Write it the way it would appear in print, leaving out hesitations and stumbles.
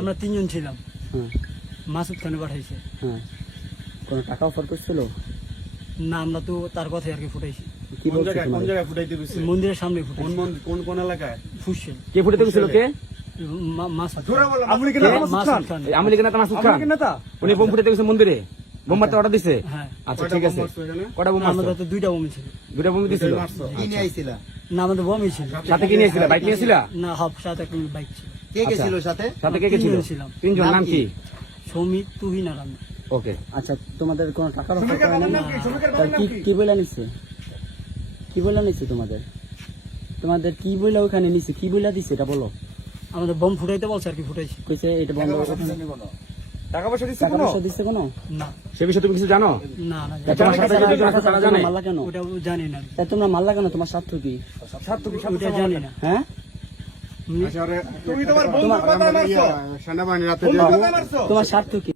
আমরা 3 জন ছিলাম। হ্যাঁ মাসুদ খানে পাঠাইছে। হ্যাঁ কোনো টাকা অফার করছিল? না, আমরা তো তার কথাই আর কি ফুটাইছি। কি বলছে কোন তোমাদের? জায়গায় ফুটাইতে গেছে? মন্দিরের সামনে ফুটাইছি। কোন এলাকায়? ফুসছেন কে ফুটাতে গেছিল? কে? মাসুদ আমলি খান। মাসুদ খান। এই আমলি নেতা মাসুদ খান উনি বোম ফুটাতে গেছে মন্দিরে, বোম মারতে অর্ডার দিছে। হ্যাঁ, আচ্ছা ঠিক আছে, কটা বোম মারছো? আমাদের তো 2টা বোম ছিল। দুটা বোম দিছিল। কি নিয়ে আইছিলা? না, আমাদের বোমই ছিল। সাথে কি নিয়েছিল? বাইক নিয়েছিল? না, হাফ সাথে একটা বাইক ছিল। কে কে ছিল সাথে? সাথে কে কে ছিল? 3 জন ছিলাম। তিনজন, নাম কি? সৌমিত, তুহিন আর আমি। ওকে। আচ্ছা তোমাদের কোনো টাকার অফার করে না? কি কি বলে নিচ্ছে? কি বলে নিচ্ছে তোমাদের? তোমাদের কি বলে ওখানে নিচ্ছে? কি বলে দিছে এটা বলো। আমাদের বোম ফুটাইতে বলছে আর কি, ফুটাইছি। কইছে এটা বন্ধ করে। টাকা পয়সা দিচ্ছে টাকা পয়সা দিচ্ছে কোনো? না সে বিষয়ে তুমি কিছু জানো? না না, তোমার সাথে যে দুজন আছে তারা জানে? জানি মারলা কেন? ওটা জানি না। তা তোমরা মারলা কেন? তোমার স্বার্থ কি? ওটা জানি না। হ্যাঁ তুমি তোমার বন্ধুর কথা মারছো, সেনাবাহিনী রাতে তোমার স্বার্থ কি?